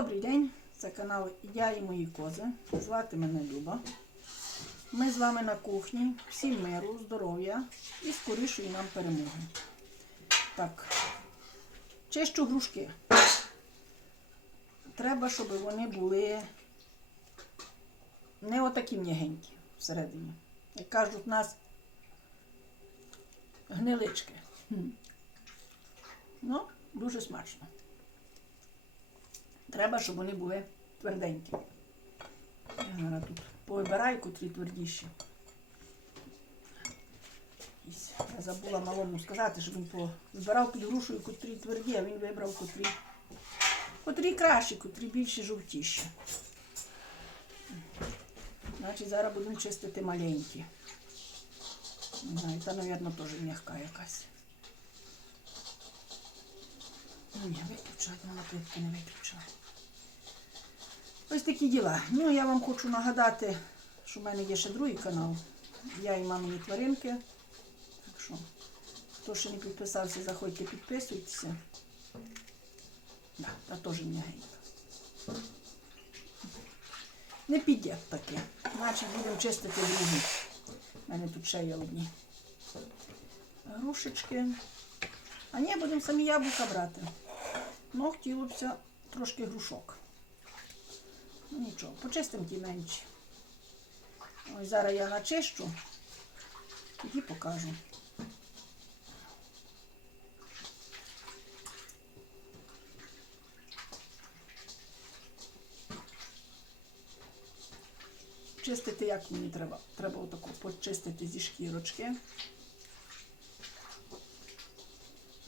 Добрий день, це канал Я і мої кози. Звати мене Люба. Ми з вами на кухні. Всім миру, здоров'я і скорішої нам перемоги. Так, чищу грушки. Треба, щоб вони були не отакі м'ягенькі всередині. Як кажуть, у нас гнилички. Ну, дуже смачно. Треба, щоб вони були тверденькі. Я зараз тут повибираю, котрі твердіші. Я забула малому сказати, щоб він вибирав під грушею, котрі тверді, а він вибрав котрі, котрі кращі, котрі більші жовтіші. Значить, зараз будемо чистити маленькі. Не знаю, та, мабуть, теж м'яка якась. Ні, виключай, вона плитки не виключила. Ось такі діла. Ну, я вам хочу нагадати, що в мене є ще другий канал. Я і мамині тваринки. Так що, хто ще не підписався, заходьте, підписуйтеся. Да, та теж м'ягенька. Не піде таке. Значить будемо чистити другі. У мене тут ще є одні. Грушечки. А ні, будемо самі яблука брати. Ну, хотілося трошки грушок. Нічого, почистимо ті менші. Ось зараз я начищу, тоді покажу. Чистити як мені треба? Треба отако почистити зі шкірочки.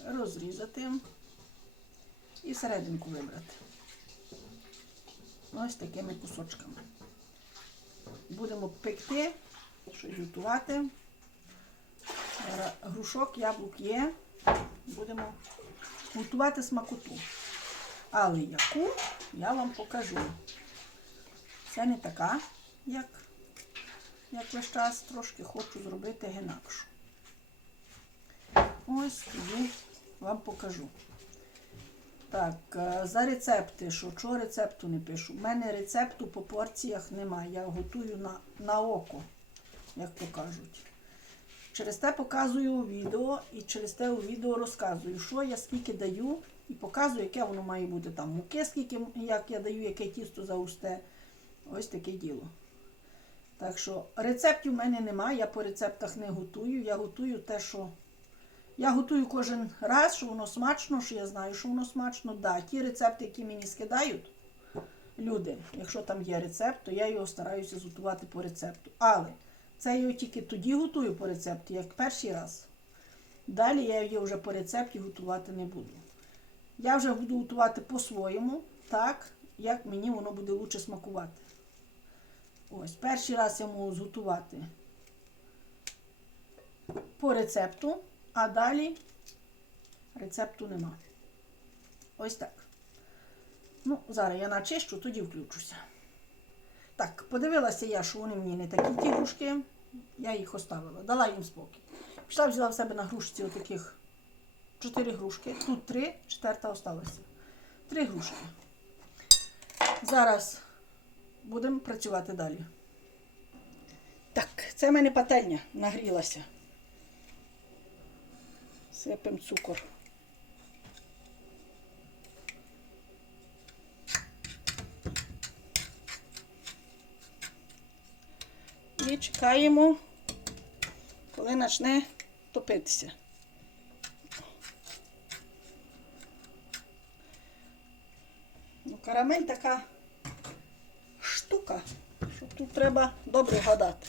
Розрізати і серединку вибрати. Ось такими кусочками. Будемо пекти, щось готувати. Грушок, яблук є. Будемо готувати смакоту. Але яку я вам покажу. Це не така, як, як весь час трошки хочу зробити інакшу. Ось тоді вам покажу. Так, е, за рецепти, що чого рецепту не пишу? У мене рецепту по порціях немає. Я готую на, на око, як то кажуть. Через те показую у відео і через те у відео розказую, що я скільки даю, і показую, яке воно має бути там муки, скільки як я даю, яке тісто заусте. Ось таке діло. Так що рецептів в мене немає, я по рецептах не готую. Я готую те, що я готую кожен раз, що воно смачно, що я знаю, що воно смачно. Да, ті рецепти, які мені скидають люди, якщо там є рецепт, то я його стараюся зготувати по рецепту. Але це я його тільки тоді готую по рецепту, як перший раз. Далі я його вже по рецепті готувати не буду. Я вже буду готувати по-своєму, так, як мені воно буде лучше смакувати. Ось, перший раз я можу зготувати по рецепту. А далі рецепту нема. Ось так. Ну, зараз я начищу, тоді включуся. Так, подивилася я, що вони мені не такі ті грушки. Я їх оставила, дала їм спокій. Пішла, взяла в себе на грушці отаких чотири грушки. Тут три, четверта осталася. Три грушки. Зараз будемо працювати далі. Так, це в мене пательня нагрілася. Сипемо цукор. І чекаємо, коли почне топитися. Ну, карамель така штука, що тут треба добре гадати.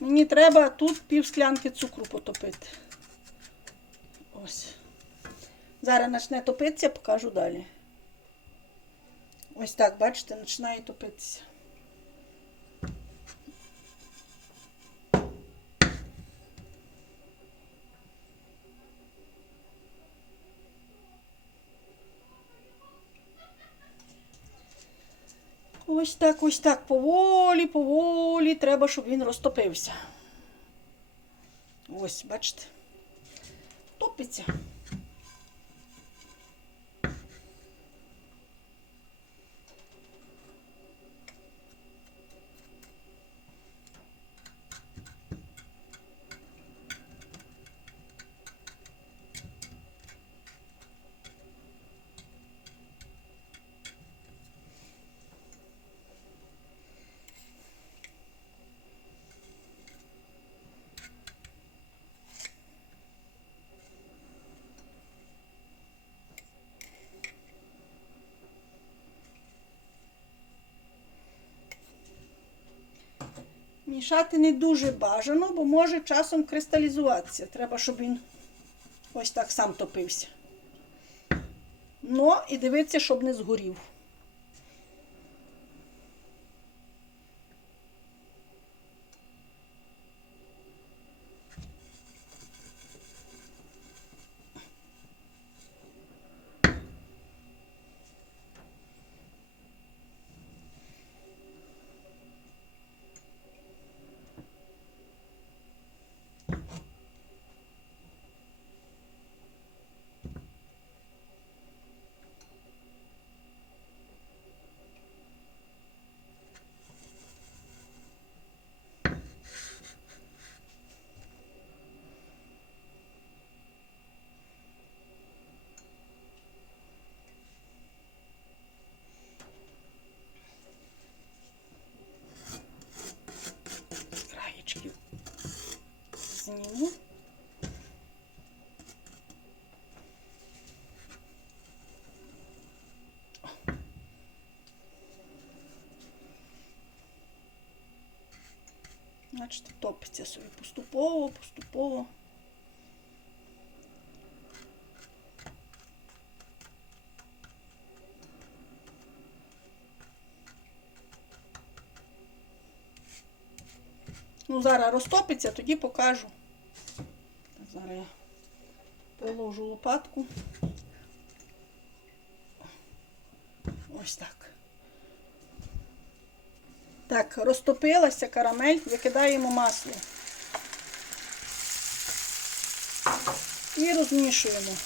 Мені треба тут пів склянки цукру потопити. Ось. Зараз почне топитися, покажу далі. Ось так, бачите, починає топитися. Ось так, ось так, поволі, поволі, треба, щоб він розтопився. Ось, бачите, топиться. Мішати не дуже бажано, бо може часом кристалізуватися. Треба, щоб він ось так сам топився. Ну, і дивитися, щоб не згорів. Значить, топиться собі поступово, поступово. Ну, зараз розтопиться, тоді покажу. Зараз я положу лопатку. Ось так. Так, розтопилася карамель, викидаємо масло. І розмішуємо.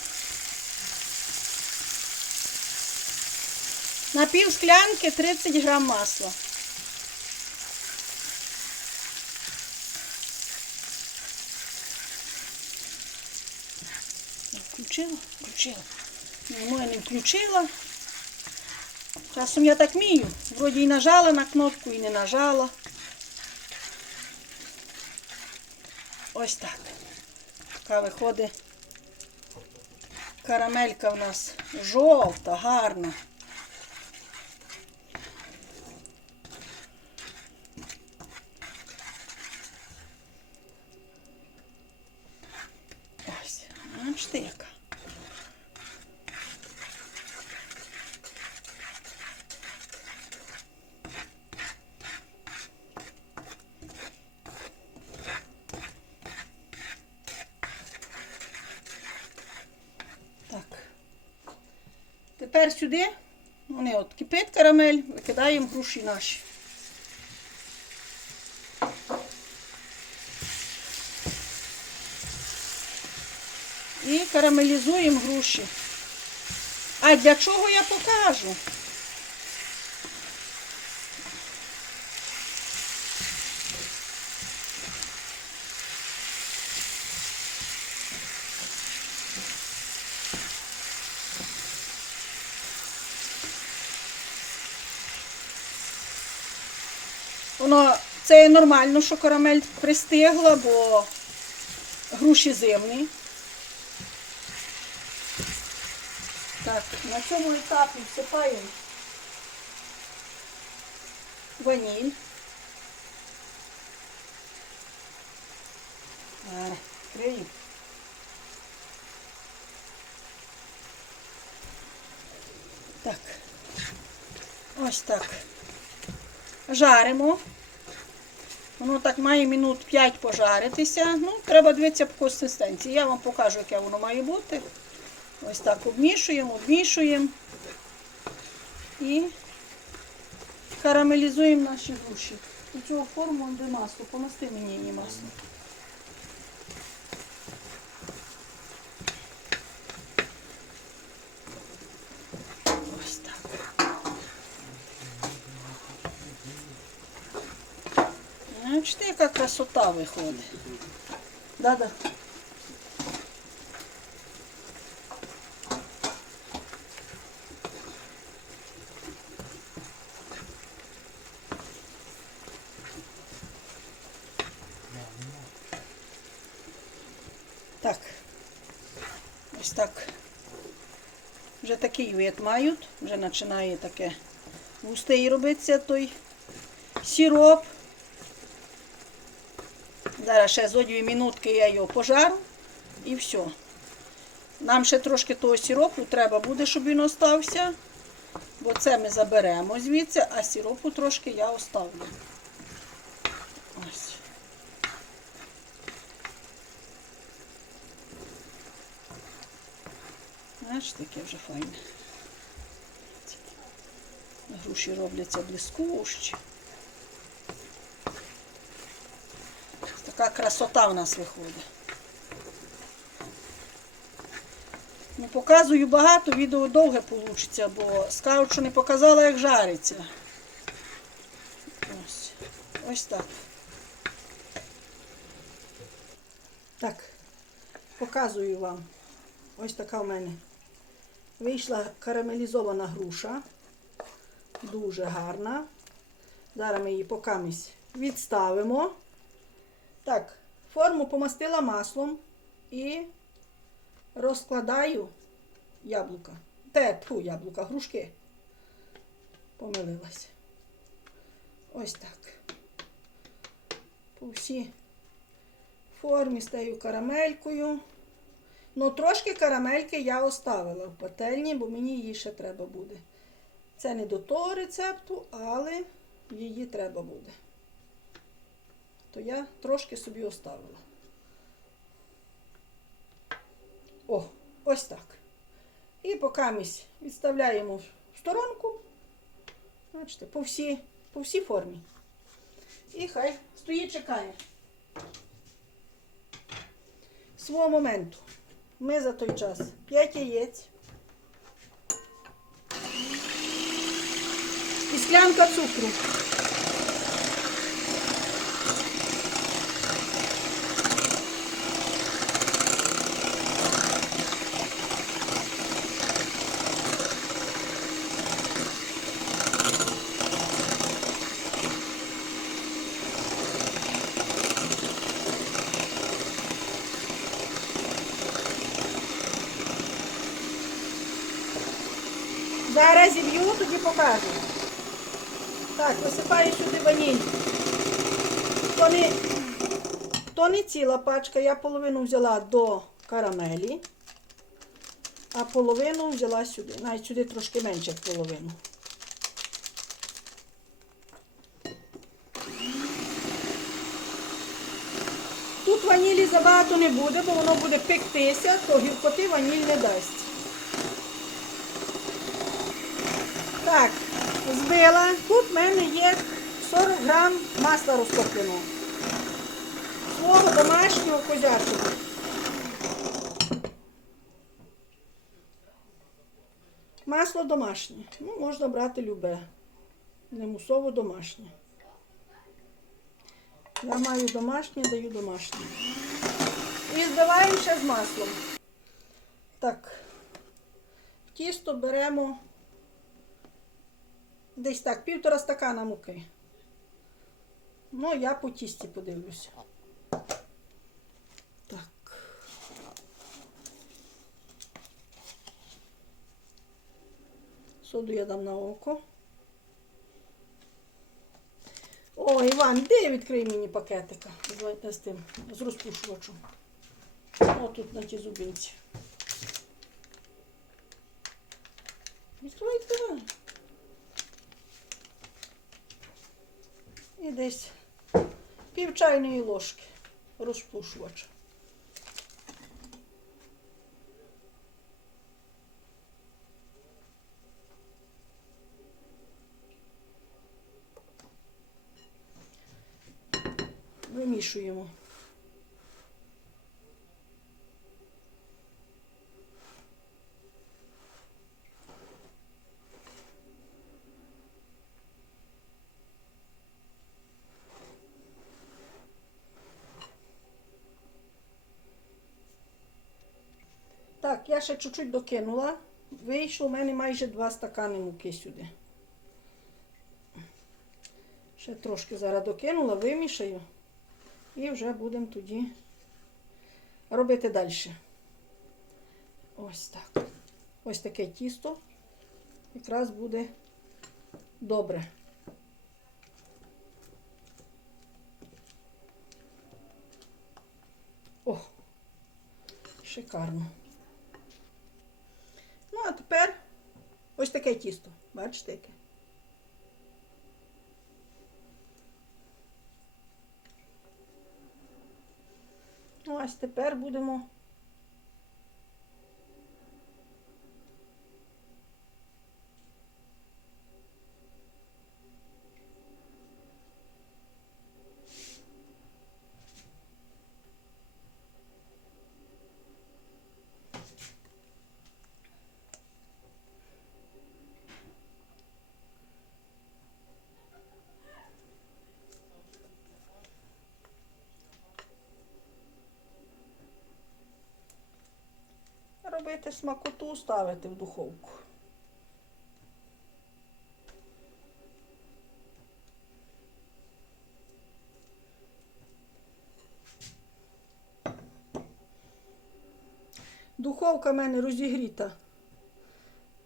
На пів склянки 30 грам масла. Включила? Включила. Ну, я не включила. Часом я так мію. Вроді і нажала на кнопку, і не нажала. Ось так. Така виходить. Карамелька в нас жовта, гарна. Ось, бачите яка. Так. Тепер сюди, вони от кипить карамель, викидаємо груші наші. І карамелізуємо груші. А для чого я покажу? Воно це нормально, що карамель пристигла, бо груші зимні. Так, на цьому етапі всипаємо ваніль. Крию. Так. Ось так. Жаримо. Воно так має минут 5 пожаритися. Ну, треба дивитися по консистенції. Я вам покажу, яке воно має бути. Ось так обмішуємо, обмішуємо і карамелізуємо наші груші. У цього форму де масло. Помасти мені її масло. Ось так. Бачите, яка красота виходить. Да-да. Так. Ось так. Вже такий вид мають. Вже починає таке густий робитися той сироп. Зараз ще зо дві минутки я його пожару і все. Нам ще трошки того сиропу треба буде, щоб він остався. Бо це ми заберемо звідси, а сиропу трошки я оставлю. Ось. Знаєш, таке вже файне. Груші робляться блискучі. Така красота в нас виходить. Ну, показую багато, відео довге вийде, бо скажуть, що не показала, як жариться. Ось, ось так. Так, показую вам. Ось така в мене. Вийшла карамелізована груша. Дуже гарна. Зараз ми її покамість відставимо. Так, форму помастила маслом і розкладаю яблука. Те, фу, яблука, грушки. Помилилась. Ось так. По всій формі стаю карамелькою. Ну, трошки карамельки я оставила в пательні, бо мені її ще треба буде. Це не до того рецепту, але її треба буде. То я трошки собі оставила. О, ось так. І покамість відставляємо в сторонку. Бачите, по всій, по всій формі. І хай стоїть, чекає. Свого моменту. Ми за той час 5 яєць. І склянка цукру. Зараз зіб'ю, тоді покажу. Так, висипаю сюди ваніль. То не, то не ціла пачка, я половину взяла до карамелі, а половину взяла сюди. Навіть сюди трошки менше, половину. Тут ванілі забагато не буде, бо воно буде пектися, то гіркоти ваніль не дасть. Так, збила. Тут в мене є 40 грам масла розтопленого. Свого домашнього козячого. Масло домашнє. Ну, можна брати любе. Не мусово домашнє. Я маю домашнє, даю домашнє. І збиваємо ще з маслом. Так. В тісто беремо десь так, півтора стакана муки. Ну, я по тісті подивлюся. Так. Соду я дам на око. О, Іван, де відкрий мені пакетика з, тим, з розпушувачем. О, тут на тій зубинці. Відкривай, відкривай. І десь пів чайної ложки розпушувач. Вимішуємо. Так, я ще чуть-чуть докинула. Вийшло в мене майже 2 стакани муки сюди. Ще трошки зараз докинула, вимішаю. І вже будемо тоді робити далі. Ось так. Ось таке тісто. Якраз буде добре. О, шикарно. А тепер ось таке тісто. Бачите яке? Ну, ось тепер будемо. Робити смакоту, ставити в духовку. Духовка в мене розігріта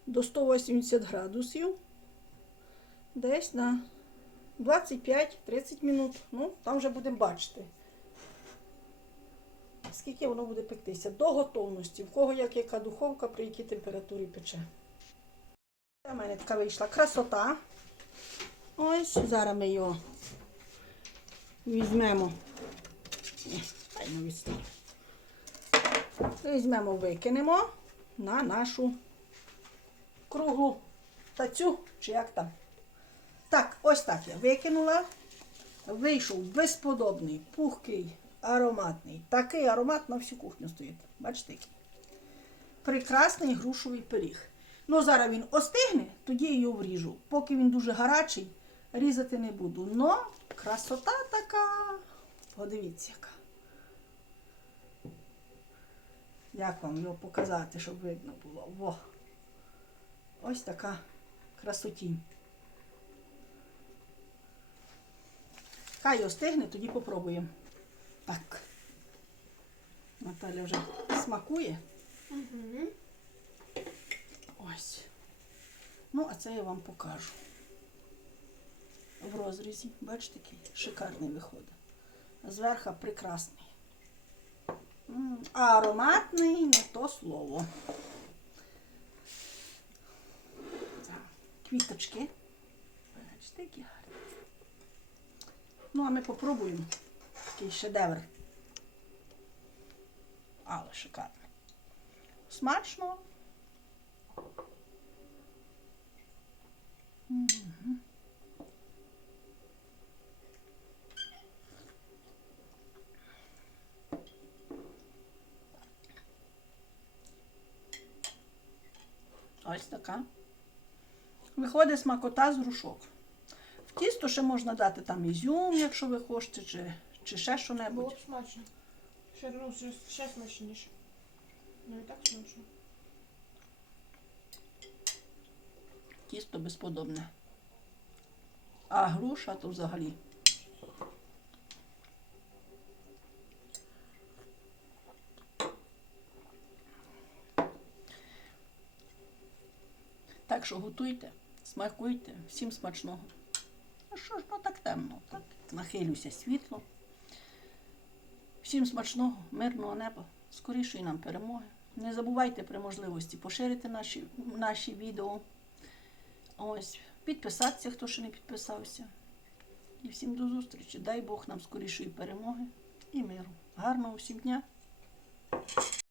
до 180 градусів. Десь на 25-30 минут. Ну, там вже будемо бачити скільки воно буде пектися. До готовності. В кого як яка духовка, при якій температурі пече. У мене така вийшла красота. Ось, зараз ми його візьмемо. Файно відстань. Візьмемо, викинемо на нашу круглу тацю, чи як там. Так, ось так я викинула. Вийшов безподобний, пухкий, ароматний. Такий аромат на всю кухню стоїть. Бачите? Прекрасний грушовий пиріг. Ну, зараз він остигне, тоді я його вріжу. Поки він дуже гарячий, різати не буду. Но красота така. Подивіться, яка. Як вам його показати, щоб видно було? Во. Ось така красотінь. Хай остигне, тоді попробуємо. Так. Наталя вже смакує. Угу. Ось. Ну, а це я вам покажу. В розрізі. Бачите, який шикарний виходить. Зверху прекрасний. А ароматний не то слово. Квіточки. Бачите, які гарні. Ну, а ми попробуємо. Такий шедевр. Але шикарний. Смачно. Ось така. Виходить смакота з грушок. В тісто ще можна дати там ізюм, якщо ви хочете, чи, чи ще що-небудь. б смачно. Ще, ну, ще, ще смачніше. Ну і так смачно. Тісто безподобне. А груша то взагалі. Так що готуйте, смакуйте, всім смачного. А що ж, ну так темно, так нахилюся світло. Всім смачного, мирного неба, скорішої нам перемоги. Не забувайте при можливості поширити наші, наші відео. Ось, підписатися, хто ще не підписався. І всім до зустрічі. Дай Бог нам скорішої перемоги і миру. Гарного всім дня!